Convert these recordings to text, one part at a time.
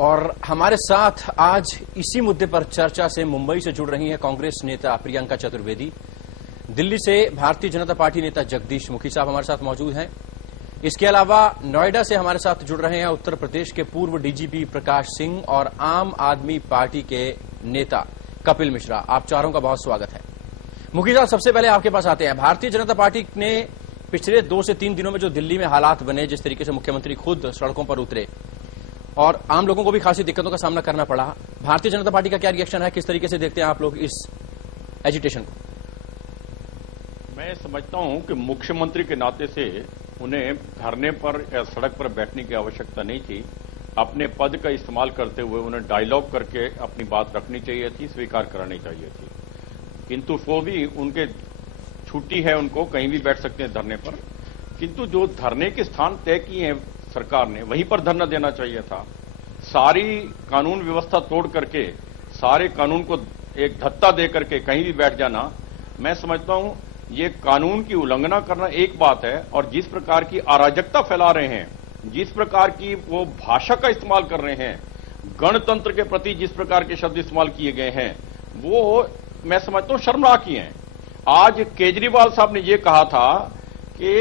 और हमारे साथ आज इसी मुद्दे पर चर्चा से मुंबई से जुड़ रही हैं कांग्रेस नेता प्रियंका चतुर्वेदी। दिल्ली से भारतीय जनता पार्टी नेता जगदीश मुखी साहब हमारे साथ मौजूद हैं। इसके अलावा नोएडा से हमारे साथ जुड़ रहे हैं उत्तर प्रदेश के पूर्व डीजीपी प्रकाश सिंह और आम आदमी पार्टी के नेता कपिल मिश्रा। आप चारों का बहुत स्वागत है। मुखी साहब, सबसे पहले आपके पास आते हैं। भारतीय जनता पार्टी ने पिछले 2 से 3 दिनों में जो दिल्ली में हालात बने, जिस तरीके से मुख्यमंत्री खुद सड़कों पर उतरे और आम लोगों को भी खासी दिक्कतों का सामना करना पड़ा, भारतीय जनता पार्टी का क्या रिएक्शन है? किस तरीके से देखते हैं आप लोग इस एजिटेशन को? मैं समझता हूं कि मुख्यमंत्री के नाते से उन्हें धरने पर या सड़क पर बैठने की आवश्यकता नहीं थी। अपने पद का इस्तेमाल करते हुए उन्हें डायलॉग करके अपनी बात रखनी चाहिए थी, स्वीकार करानी चाहिए थी। किंतु वो भी उनके छुट्टी है, उनको कहीं भी बैठ सकते हैं धरने पर। किंतु जो धरने के स्थान तय किए हैं सरकार ने, वहीं पर धरना देना चाहिए था। सारी कानून व्यवस्था तोड़ करके, सारे कानून को एक धत्ता दे करके कहीं भी बैठ जाना, मैं समझता हूं ये कानून की उल्लंघना करना एक बात है, और जिस प्रकार की अराजकता फैला रहे हैं, जिस प्रकार की वो भाषा का इस्तेमाल कर रहे हैं, गणतंत्र के प्रति जिस प्रकार के शब्द इस्तेमाल किए गए हैं, वो मैं समझता हूं शर्मनाक ही हैं। आज केजरीवाल साहब ने ये कहा था कि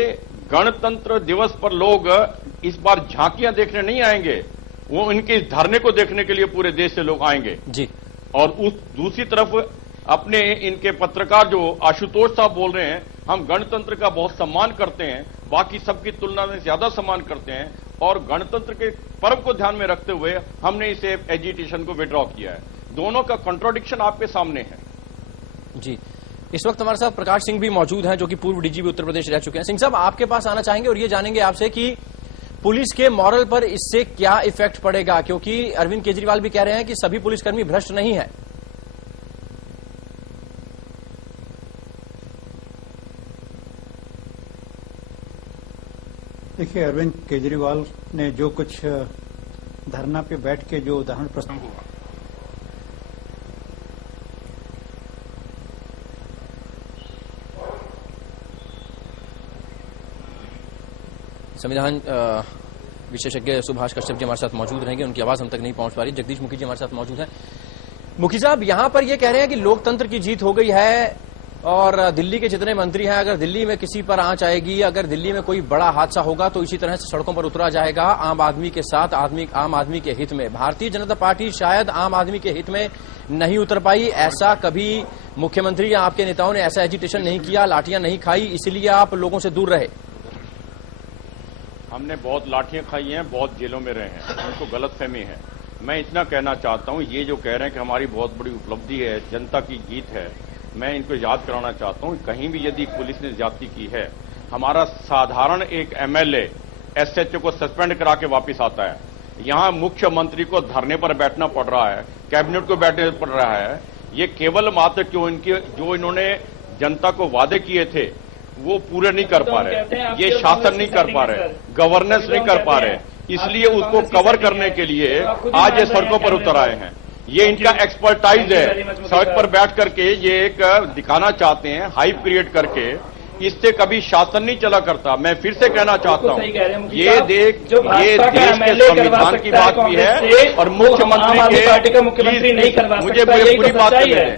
गणतंत्र दिवस पर लोग इस बार झांकियां देखने नहीं आएंगे, वो इनके इस धरने को देखने के लिए पूरे देश से लोग आएंगे जी। और उस दूसरी तरफ अपने इनके पत्रकार जो आशुतोष साहब बोल रहे हैं, हम गणतंत्र का बहुत सम्मान करते हैं, बाकी सबकी तुलना में ज्यादा सम्मान करते हैं, और गणतंत्र के पर्व को ध्यान में रखते हुए हमने इसे एजिटेशन को विड्रॉ किया है। दोनों का कॉन्ट्रोडिक्शन आपके सामने है जी। इस वक्त हमारे साथ प्रकाश सिंह भी मौजूद हैं, जो कि पूर्व डीजीपी उत्तर प्रदेश रह चुके हैं। सिंह साहब, आपके पास आना चाहेंगे और ये जानेंगे आपसे कि पुलिस के मॉरल पर इससे क्या इफेक्ट पड़ेगा, क्योंकि अरविंद केजरीवाल भी कह रहे हैं कि सभी पुलिसकर्मी भ्रष्ट नहीं है। देखिए, अरविंद केजरीवाल ने जो कुछ धरना पे बैठ के जो उदाहरण प्रस्तुत हुआ, संविधान विशेषज्ञ सुभाष कश्यप जी हमारे साथ मौजूद रहेंगे, उनकी आवाज हम तक नहीं पहुंच पा रही। जगदीश मुखी जी हमारे साथ मौजूद हैं। मुखी साहब, यहां पर ये कह रहे हैं कि लोकतंत्र की जीत हो गई है और दिल्ली के जितने मंत्री हैं, अगर दिल्ली में किसी पर आंच आएगी, अगर दिल्ली में कोई बड़ा हादसा होगा तो इसी तरह से सड़कों पर उतरा जाएगा आम आदमी के साथ, आम आदमी के हित में। भारतीय जनता पार्टी शायद आम आदमी के हित में नहीं उतर पाई। ऐसा कभी मुख्यमंत्री या आपके नेताओं ने ऐसा एजिटेशन नहीं किया, लाठियां नहीं खाई, इसलिए आप लोगों से दूर रहे? हमने बहुत लाठियां खाई हैं, बहुत जेलों में रहे हैं, उनको गलतफहमी है। मैं इतना कहना चाहता हूं, ये जो कह रहे हैं कि हमारी बहुत बड़ी उपलब्धि है, जनता की जीत है, मैं इनको याद कराना चाहता हूं, कहीं भी यदि पुलिस ने ज्यादती की है, हमारा साधारण एक एमएलए एसएचओ को सस्पेंड करा के वापिस आता है। यहां मुख्यमंत्री को धरने पर बैठना पड़ रहा है, कैबिनेट को बैठने पड़ रहा है। ये केवल मात्र क्यों जो इन्होंने जनता को वादे किए थे वो पूरे नहीं कर पा रहे, ये शासन नहीं कर पा रहे, गवर्नेंस नहीं कर पा रहे, इसलिए उसको कवर करने के लिए आज ये सड़कों पर उतर आए हैं। ये इनका एक्सपर्टाइज है, सड़क पर बैठ करके ये एक दिखाना चाहते हैं, हाइप क्रिएट करके। इससे कभी शासन नहीं चला करता। मैं फिर से कहना चाहता हूं, ये देश के संविधान की बात भी है और मुख्यमंत्री के, मुझे पूरी बात करने दें,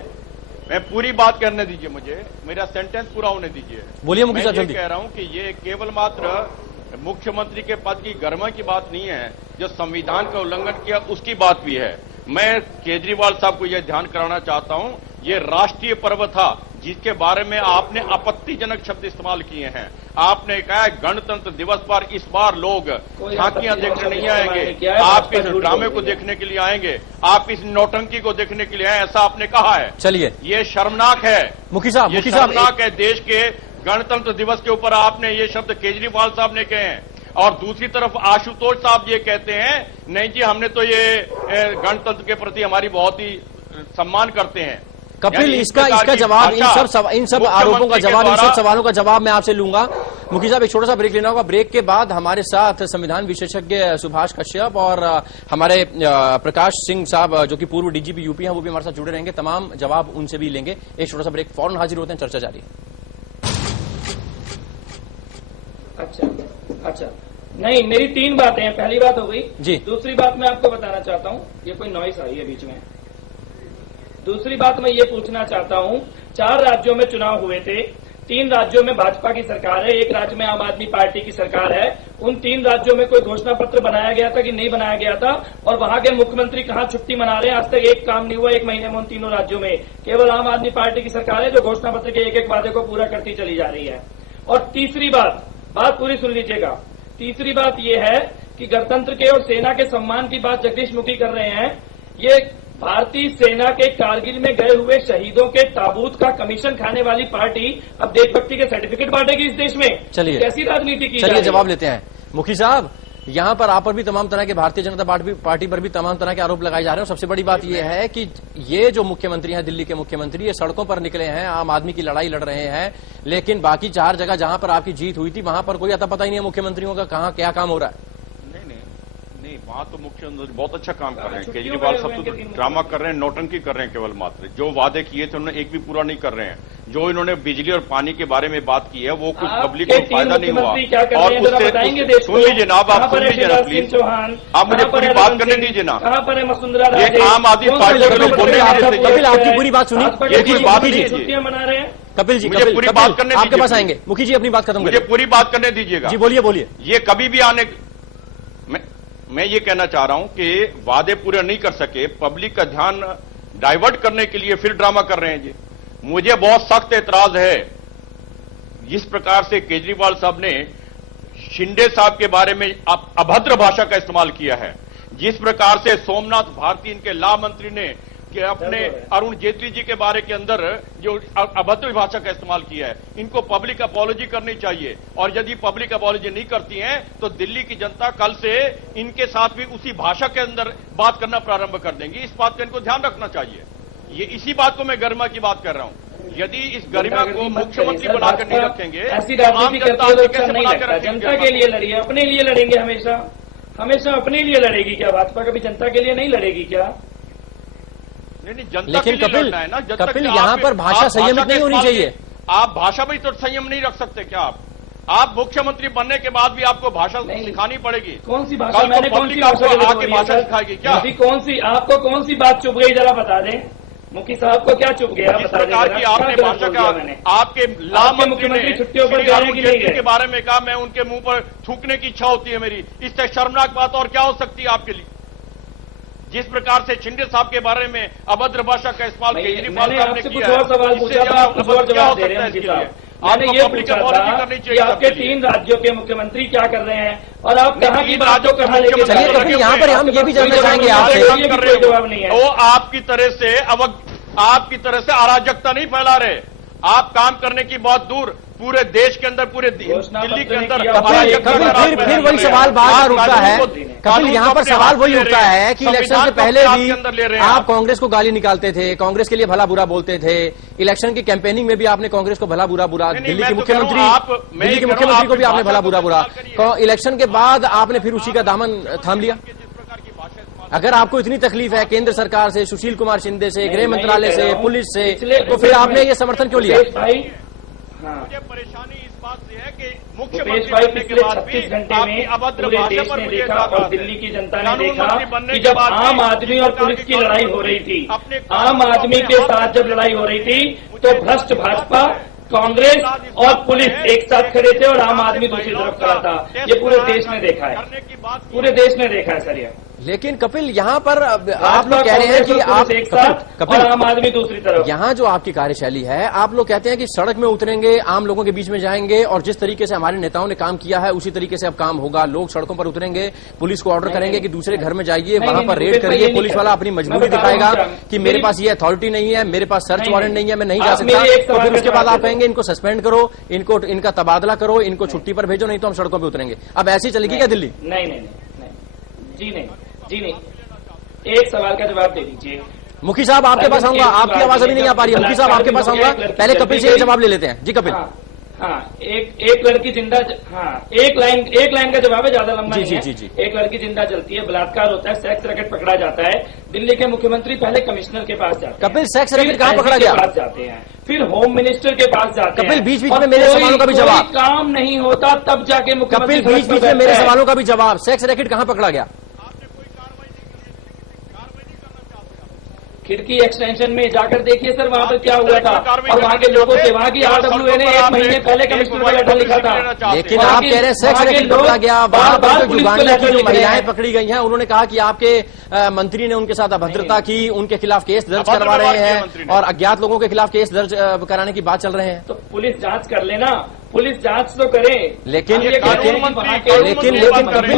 मैं पूरी बात करने दीजिए, मुझे मेरा सेंटेंस पूरा होने दीजिए। बोलिए मुखी साहब, जल्दी। कह रहा हूं कि ये केवल मात्र मुख्यमंत्री के पद की गरिमा की बात नहीं है, जो संविधान का उल्लंघन किया उसकी बात भी है। मैं केजरीवाल साहब को यह ध्यान कराना चाहता हूं, ये राष्ट्रीय पर्व था जिसके बारे में आपने आपत्तिजनक शब्द इस्तेमाल किए हैं। आपने कहा गणतंत्र दिवस पर इस बार लोग झांकियां देखने नहीं आएंगे, आप इस ड्रामे को देखने के लिए आएंगे, आप इस नौटंकी को देखने के लिए आए, ऐसा आपने कहा है। चलिए, ये शर्मनाक है मुखी साहब, ये शर्मनाक है। देश के गणतंत्र दिवस के ऊपर आपने ये शब्द केजरीवाल साहब ने कहे हैं, और दूसरी तरफ आशुतोष साहब ये कहते हैं नहीं जी, हमने तो ये गणतंत्र के प्रति हमारी बहुत ही सम्मान करते हैं। कपिल, इसका जवाब, इन सब आरोपों का जवाब, इन सब सवालों का जवाब मैं आपसे लूंगा। मुखी साहब, एक छोटा सा ब्रेक लेना होगा। ब्रेक के बाद हमारे साथ संविधान विशेषज्ञ सुभाष कश्यप और हमारे प्रकाश सिंह साहब, जो कि पूर्व डीजीपी यूपी हैं, वो भी हमारे साथ जुड़े रहेंगे। तमाम जवाब उनसे भी लेंगे। एक छोटा सा ब्रेक, फौरन हाजिर होते हैं, चर्चा जारी है। अच्छा। अच्छा, नहीं, मेरी 3 बातें हैं। पहली बात हो गई जी। दूसरी बात मैं आपको बताना चाहता हूँ, ये कोई नॉइस आई है बीच में। दूसरी बात मैं ये पूछना चाहता हूँ, 4 राज्यों में चुनाव हुए थे, 3 राज्यों में भाजपा की सरकार है, 1 राज्य में आम आदमी पार्टी की सरकार है। उन 3 राज्यों में कोई घोषणा पत्र बनाया गया था कि नहीं बनाया गया था? और वहां के मुख्यमंत्री कहां छुट्टी मना रहे हैं? आज तक एक काम नहीं हुआ 1 महीने में उन तीनों राज्यों में। केवल आम आदमी पार्टी की सरकार है जो घोषणा पत्र के एक वादे को पूरा करती चली जा रही है। और तीसरी बात पूरी सुन लीजिएगा। तीसरी बात यह है कि गणतंत्र के और सेना के सम्मान की बात जगदीश मुखी कर रहे हैं। ये भारतीय सेना के कारगिल में गए हुए शहीदों के ताबूत का कमीशन खाने वाली पार्टी अब देशभक्ति के सर्टिफिकेट बांटेगी इस देश में। चलिए, कैसी राजनीति की? चलिए जवाब लेते हैं। मुखी साहब, यहाँ पर आप पर भी तमाम तरह के, भारतीय जनता पार्टी पर भी तमाम तरह के आरोप लगाए जा रहे हैं। सबसे बड़ी बात यह है कि ये जो मुख्यमंत्री हैं, दिल्ली के मुख्यमंत्री, ये सड़कों पर निकले हैं, आम आदमी की लड़ाई लड़ रहे हैं, लेकिन बाकी 4 जगह जहां पर आपकी जीत हुई थी वहां पर कोई अता पता ही नहीं है मुख्यमंत्रियों का कहां क्या काम हो रहा है। नहीं, वहां तो मुख्यमंत्री बहुत अच्छा काम कर रहे हैं। केजरीवाल सब तो ड्रामा कर रहे हैं, नौटंकी कर रहे हैं केवल मात्र। जो वादे किए थे उन्होंने एक भी पूरा नहीं कर रहे हैं। जो इन्होंने बिजली और पानी के बारे में बात की है वो कुछ पब्लिक को फायदा नहीं हुआ। और उससे सुन लीजिए ना, आप सुन लीजिए ना प्लीज, आप मुझे पूरी बात करने दीजिए ना। कहां पर है वसुंधरा? ये आम आदमी पार्टी के लोग बोल रहे हैं। कपिल, आपकी पूरी बात सुनिए, छुट्टियां मना रहे हैं। कपिल जी, मुझे पूरी बात करने आपके पास आएंगे। मुखी जी अपनी बात खत्म मुझे पूरी बात करने दीजिएगा। जी बोलिए बोलिए। ये कभी भी आने, मैं ये कहना चाह रहा हूं कि वादे पूरे नहीं कर सके, पब्लिक का ध्यान डाइवर्ट करने के लिए फिर ड्रामा कर रहे हैं जी। मुझे बहुत सख्त एतराज है जिस प्रकार से केजरीवाल साहब ने शिंदे साहब के बारे में अभद्र भाषा का इस्तेमाल किया है। जिस प्रकार से सोमनाथ भारती, इनके ला मंत्री ने कि अपने अरुण जेटली जी के बारे के अंदर जो अभद्र भाषा का इस्तेमाल किया है, इनको पब्लिक अपॉलॉजी करनी चाहिए। और यदि पब्लिक अपॉलॉजी नहीं करती है तो दिल्ली की जनता कल से इनके साथ भी उसी भाषा के अंदर बात करना प्रारंभ कर देंगी। इस बात का इनको ध्यान रखना चाहिए। ये इसी बात को मैं गरिमा की बात कर रहा हूं। यदि इस गरिमा को मुख्यमंत्री बनाकर नहीं रखेंगे, ऐसी राजनीति करते हुए अच्छा नहीं लगता। जनता के लिए लड़िए, अपने लिए लड़ेंगे हमेशा, हमेशा अपने लिए लड़ेगी क्या भाजपा? कभी जनता के लिए नहीं लड़ेगी क्या? नहीं, जनता लेकिन के लिए कपिल, लड़ना है ना। कपिल यहाँ पर भाषा संयमित नहीं होनी चाहिए। आप भाषा में तो संयम नहीं रख सकते क्या? आप मुख्यमंत्री बनने के बाद भी आपको भाषा सिखानी पड़ेगी। कौन सी भाषा? मैंने कौन सी भाषा सिखाएगी क्या? अभी आपको कौन सी बात चुप गई जरा बता दें। मुखी साहब को क्या चुप गया? इस प्रकार की आपने भाषा का आपके ला मंत्री ने छुट्टियों पर जाने की नहीं के बारे में कहा, मैं उनके मुंह पर थूकने की इच्छा होती है मेरी। इससे शर्मनाक बात और क्या हो सकती है आपके लिए? जिस प्रकार से शिंदे साहब के बारे में अभद्र भाषा का इस्तेमाल केजरीवाल साहब ने किया, सवाल पूछा था, आप कुछ और जवाब दे रहे हैं इसके लिए। मैंने ये पूछा था कि आपके 3 राज्यों के मुख्यमंत्री क्या कर रहे हैं और आप कहाँ की बातों कहाँ लेके चलिए कपिल, यहाँ पर हम ये भी जानना चाहेंगे आपसे। कोई जवाब नहीं है। वो आपकी तरह से अराजकता नहीं फैला रहे। आप काम करने की बहुत दूर, पूरे देश के अंदर, पूरे दिल्ली के अंदर फिर वही सवाल बार बार उठता है। कपिल, यहाँ पर सवाल वही उठता है कि इलेक्शन से पहले भी आप कांग्रेस को गाली निकालते थे, कांग्रेस के लिए भला बुरा बोलते थे, इलेक्शन की कैंपेनिंग में भी आपने कांग्रेस को भला बुरा दिल्ली के मुख्यमंत्री को भी आपने भला बुरा इलेक्शन के बाद आपने फिर उसी का दामन थाम लिया। अगर आपको इतनी तकलीफ है केंद्र सरकार से, सुशील कुमार शिंदे से, गृह मंत्रालय से, पुलिस से, तो फिर आपने ये समर्थन क्यों लिया? मुझे परेशानी इस बात से है कि मुख्यमंत्री बनने के बाद 36 घंटे में पूरे देश ने देखा और दिल्ली की जनता ने देखा कि जब आम आदमी और पुलिस की लड़ाई हो रही थी, आम आदमी के साथ जब लड़ाई हो रही थी तो भ्रष्ट भाजपा, कांग्रेस और पुलिस एक साथ खड़े थे और आम आदमी दूसरी तरफ खड़ा था। ये पूरे देश ने देखा है, पूरे देश ने देखा है सर ये। लेकिन कपिल, यहाँ पर आप लोग कह रहे हैं कि आप एक साथ कपिल आम आदमी दूसरी तरफ, यहाँ जो आपकी कार्यशैली है, आप लोग कहते हैं कि सड़क में उतरेंगे, आम लोगों के बीच में जाएंगे और जिस तरीके से हमारे नेताओं ने काम किया है उसी तरीके से अब काम होगा। लोग सड़कों पर उतरेंगे, पुलिस को ऑर्डर करेंगे कि दूसरे घर में जाइए, वहां पर रेड करिए, पुलिस वाला अपनी मजबूरी दिखाएगा कि मेरे पास ये अथॉरिटी नहीं है, मेरे पास सर्च वारंट नहीं है, मैं नहीं जा सकता। तो फिर उसके बाद आप कहेंगे इनको सस्पेंड करो, इनका तबादला करो, इनको छुट्टी पर भेजो, नहीं तो हम सड़कों पर उतरेंगे। अब ऐसी चलेगी क्या दिल्ली? नहीं, जी नहीं। एक सवाल का जवाब दे दीजिए। मुखी साहब आपके पास आऊंगा, आपकी आवाज अभी नहीं आ पा रही है। मुखी साहब आपके पास आऊंगा, पहले कपिल से जवाब ले लेते हैं। जी कपिल। हाँ, एक लड़की जिंदा, हाँ, एक लाइन का जवाब है, ज्यादा लंबा नहीं है। जी। एक लड़की जिंदा जलती है, बलात्कार होता है, सेक्स रैकेट पकड़ा जाता है, दिल्ली के मुख्यमंत्री पहले कमिश्नर के पास जाते हैं। कपिल, सेक्स रैकेट कहाँ पकड़ा गया? पास जाते हैं, फिर होम मिनिस्टर के पास जाते हैं। कपिल, बीच में मेरे सवालों का भी जवाब। काम नहीं होता तब जाके मुख्यमंत्री। कपिल, बीच में मेरे सवालों का भी जवाब। सेक्स रैकेट कहाँ पकड़ा गया? खिड़की एक्सटेंशन में जाकर देखिए सर, वहाँ पर क्या हुआ था, और वहाँ के लोगों से, वहाँ की RWA ने 1 महीने पहले कमिश्नर का लेटर लिखा था। लेकिन आप कह रहे हैं सेक्स रैकेट पकड़ा गया। वहां पर जो युगांडा की जो महिलाएं पकड़ी गई हैं, उन्होंने कहा कि आपके मंत्री ने उनके साथ अभद्रता की, उनके खिलाफ केस दर्ज करवा रहे हैं और अज्ञात लोगों के खिलाफ केस दर्ज कराने की बात चल रहे हैं। तो पुलिस जांच कर लेना, पुलिस जांच तो करे। लेकिन कपिल,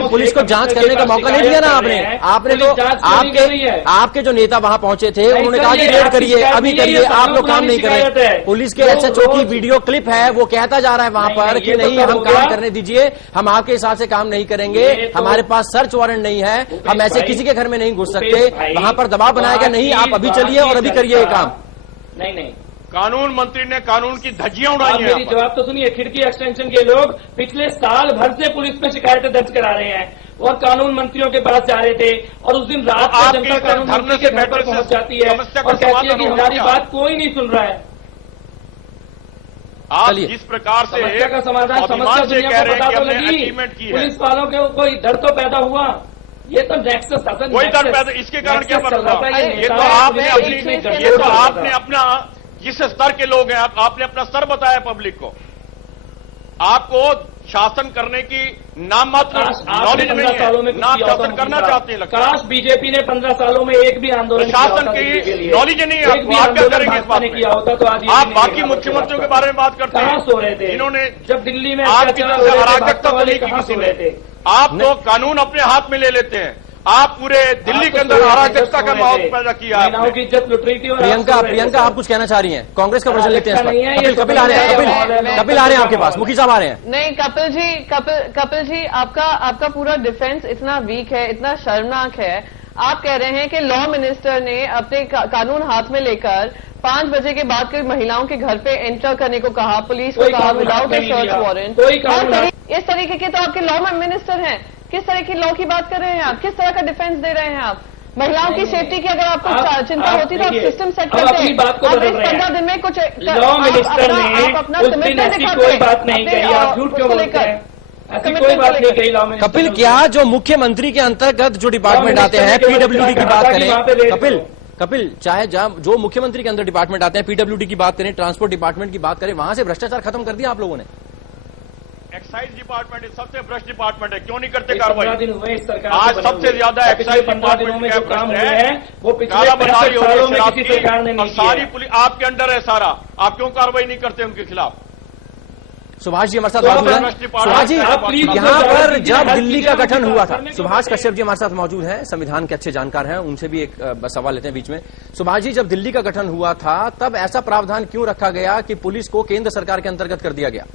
पुलिस को जांच करने का मौका नहीं दिया ना आपने तो आपके जो नेता वहां पहुंचे थे, उन्होंने कहा कि रेड करिए, अभी करिए, आप लोग काम नहीं करें। पुलिस के SHO की वीडियो क्लिप है, वो कहता जा रहा है वहां पर कि नहीं, हम काम करने दीजिए, हम आपके हिसाब से काम नहीं करेंगे, हमारे पास सर्च वारंट नहीं है, हम ऐसे किसी के घर में नहीं घुस सकते। वहां पर दबाव बनाया गया, नहीं आप अभी चलिए और अभी करिए ये काम। नहीं, कानून मंत्री ने कानून की धज्जियां उड़ाई हैं। मेरी जवाब तो सुनिए। खिड़की एक्सटेंशन के लोग पिछले साल भर से पुलिस में शिकायतें दर्ज करा रहे हैं और कानून मंत्रियों के पास जा रहे थे, और उस दिन रात को जनता कानून मंत्री के घर पर पहुंच जाती है और कहती है कि हमारी बात कोई नहीं सुन रहा है। आप जिस प्रकार से समस्या का समाधान, समस्या दुनिया को पता तो लगी, पुलिस वालों के कोई डर तो पैदा हुआ। ये तो नेक्सस था, कोई डर पैदा, इसके कारण क्या पड़ रहा है? ये तो आपने अपना जिस स्तर के लोग हैं, आपने अपना स्तर बताया पब्लिक को, आपको शासन करने की नाम मात्र नॉलेज नहीं है, ना शासन करना चाहते हैं। काश बीजेपी ने 15 सालों में एक भी आंदोलन शासन की नॉलेज नहीं है, आप क्या करेंगे इस बात में? किया होता तो आज आप बाकी मुख्यमंत्रियों के बारे में बात करते हैं, सो रहे थे इन्होंने जब दिल्ली में आपकी तरह से अराजकता तो नहीं की किसी ने। आप तो कानून अपने हाथ में ले लेते हैं, आप पूरे दिल्ली के अंदर अराजकता का माहौल पैदा किया। महिलाओं की इज्जत लुट रही थी। प्रियंका, आप कुछ कहना चाह रही हैं? कांग्रेस का वर्जन लेते हैं। कपिल आ रहे हैं, कपिल आ रहे हैं आपके पास, मुखी साहब आ रहे हैं। नहीं कपिल जी, आपका पूरा डिफेंस इतना वीक है, इतना शर्मनाक है। आप कह रहे हैं कि लॉ मिनिस्टर ने अपने कानून हाथ में लेकर 5 बजे के बाद कोई महिलाओं के घर पे एंटर करने को कहा, पुलिस को कहा विदाउट ए सर्च वारंट। इस तरीके के तो आपके लॉ मिनिस्टर हैं। किस तरह की लॉ की बात कर रहे हैं आप? किस तरह का डिफेंस दे रहे हैं आप? महिलाओं की सेफ्टी की अगर आपको चिंता होती तो आप सिस्टम सेट करते हैं। आप इस 15 दिन में कुछ लॉ मिनिस्टर ने अपना कोई बात नहीं कही, आप झूठ क्यों बोलते हैं? ऐसी कोई बात नहीं कही लॉ मिनिस्टर। कपिल, क्या जो मुख्यमंत्री के अंतर्गत जो डिपार्टमेंट आते हैं, PWD की बात करें, कपिल चाहे जो मुख्यमंत्री के अंदर डिपार्टमेंट आते हैं, PWD की बात करें, ट्रांसपोर्ट डिपार्टमेंट की बात करें, वहां से भ्रष्टाचार खत्म कर दिया आप लोगों ने। एक्साइज डिपार्टमेंट सबसे भ्रष्ट डिपार्टमेंट है, क्यों नहीं करते कार्रवाई? 15 दिन हुए इस सरकार आज सबसे ज्यादा एक्साइज 15 दिनों में जो काम हुए हैं वो पिछले कालाबाजारी हो सालों में रही किसी सरकार ने है, नहीं सारी पुलिस आपके अंडर है सारा, आप क्यों कार्रवाई नहीं करते उनके खिलाफ? सुभाष जी हमारे साथ मौजूद हैं। सुभाष जी, यहाँ पर जब दिल्ली का गठन हुआ था, सुभाष कश्यप जी हमारे साथ मौजूद हैं, संविधान के अच्छे जानकार हैं, उनसे भी एक सवाल लेते हैं बीच में। सुभाष जी, जब दिल्ली का गठन हुआ था तब ऐसा प्रावधान क्यों रखा गया कि पुलिस को केंद्र सरकार के अंतर्गत कर दिया गया?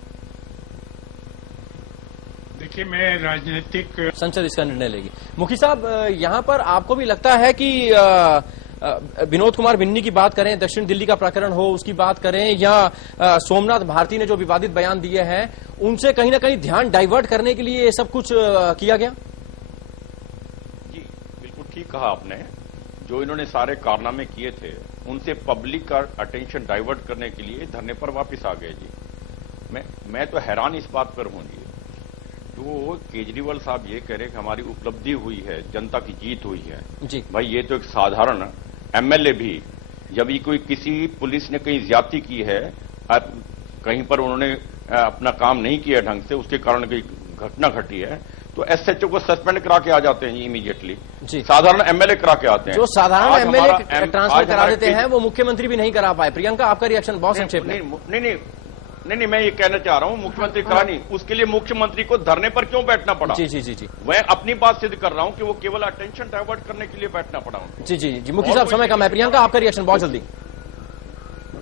देखिए, मैं राजनीतिक संसद इसका निर्णय लेगी। मुखी साहब, यहाँ पर आपको भी लगता है कि विनोद कुमार बिन्नी की बात करें, दक्षिण दिल्ली का प्रकरण हो उसकी बात करें, या सोमनाथ भारती ने जो विवादित बयान दिए हैं, उनसे कहीं ना कहीं ध्यान डाइवर्ट करने के लिए ये सब कुछ किया गया? जी बिल्कुल ठीक कहा आपने। जो इन्होंने सारे कारनामे किए थे उनसे पब्लिक का अटेंशन डाइवर्ट करने के लिए धरने पर वापस आ गए जी। मैं तो हैरान इस बात पर हूं जी, जो केजरीवाल साहब ये कह रहे हैं कि हमारी उपलब्धि हुई है, जनता की जीत हुई है जी। भाई, ये तो एक साधारण MLA भी, जब ये कोई किसी पुलिस ने कहीं ज्यादती की है, कहीं पर उन्होंने अपना काम नहीं किया ढंग से, उसके कारण कोई घटना घटी है, तो SHO को सस्पेंड करा के आ जाते हैं इमीडिएटली। साधारण MLA करा के आते हैं। जो साधारण MLA ट्रांसफर करा देते हैं वो मुख्यमंत्री भी नहीं करा पाए। प्रियंका, आपका रिएक्शन बहुत संक्षेप में। नहीं, मैं ये कहना चाह रहा हूं, मुख्यमंत्री करा नहीं, उसके लिए मुख्यमंत्री को धरने पर क्यों बैठना पड़ा? जी। मैं अपनी बात सिद्ध कर रहा हूं कि वो केवल अटेंशन डाइवर्ट करने के लिए बैठना पड़ा उनको। जी। मुखी साहब, समय कम है। प्रियंका, आपका रिएक्शन बहुत जल्दी।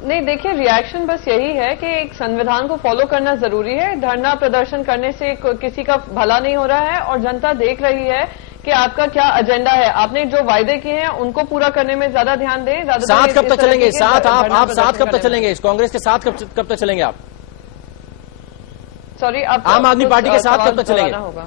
नहीं, देखिए, रिएक्शन बस यही है कि एक संविधान को फॉलो करना जरूरी है। धरना प्रदर्शन करने से किसी का भला नहीं हो रहा है और जनता देख रही है कि आपका क्या एजेंडा है। आपने जो वायदे किए हैं उनको पूरा करने में ज्यादा ध्यान दें। साथ कब तक चलेंगे? साथ आप साथ कब तक चलेंगे? इस कांग्रेस के साथ कब तक चलेंगे आप? सॉरी, आम आदमी पार्टी के साथ कब तक चलेंगे? होगा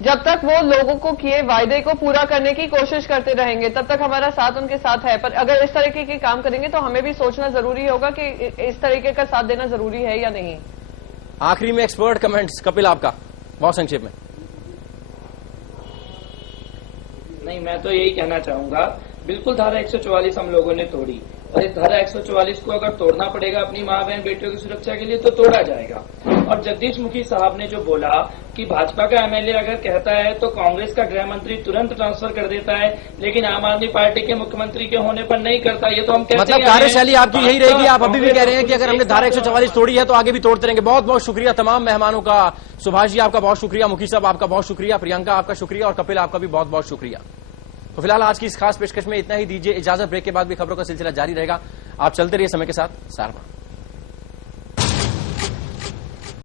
जब तक वो लोगों को किए वायदे को पूरा करने की कोशिश करते रहेंगे, तब तक हमारा साथ उनके साथ है। पर अगर इस तरीके के काम करेंगे तो हमें भी सोचना जरूरी होगा कि इस तरीके का साथ देना जरूरी है या नहीं। आखिरी में एक्सपर्ट कमेंट्स कपिल आपका बहुत संक्षेप में। नहीं, मैं तो यही कहना चाहूंगा, बिल्कुल धारा 144 हम लोगों ने तोड़ी, और इस धारा 144 को अगर तोड़ना पड़ेगा अपनी मां बहन बेटियों की सुरक्षा के लिए तो तोड़ा जाएगा। और जगदीश मुखी साहब ने जो बोला कि भाजपा का एमएलए अगर कहता है तो कांग्रेस का गृह मंत्री तुरंत ट्रांसफर कर देता है, लेकिन आम आदमी पार्टी के मुख्यमंत्री के होने पर नहीं करता, ये तो हम कहते हैं। मतलब कार्यशैली आपकी यही रहेगी, आप अभी भी कह रहे हैं कि अगर हमने धारा 144 तोड़ी है तो आगे भी तोड़ते रहेंगे। बहुत बहुत शुक्रिया तमाम मेहमानों का। सुभाष जी आपका बहुत शुक्रिया, मुखी साहब आपका बहुत शुक्रिया, प्रियंका आपका शुक्रिया और कपिल आपका भी बहुत बहुत शुक्रिया। तो फिलहाल आज की इस खास पेशकश में इतना ही। दीजिए इजाजत, ब्रेक के बाद भी खबरों का सिलसिला जारी रहेगा। आप चलते रहिए समय के साथ। सारमा।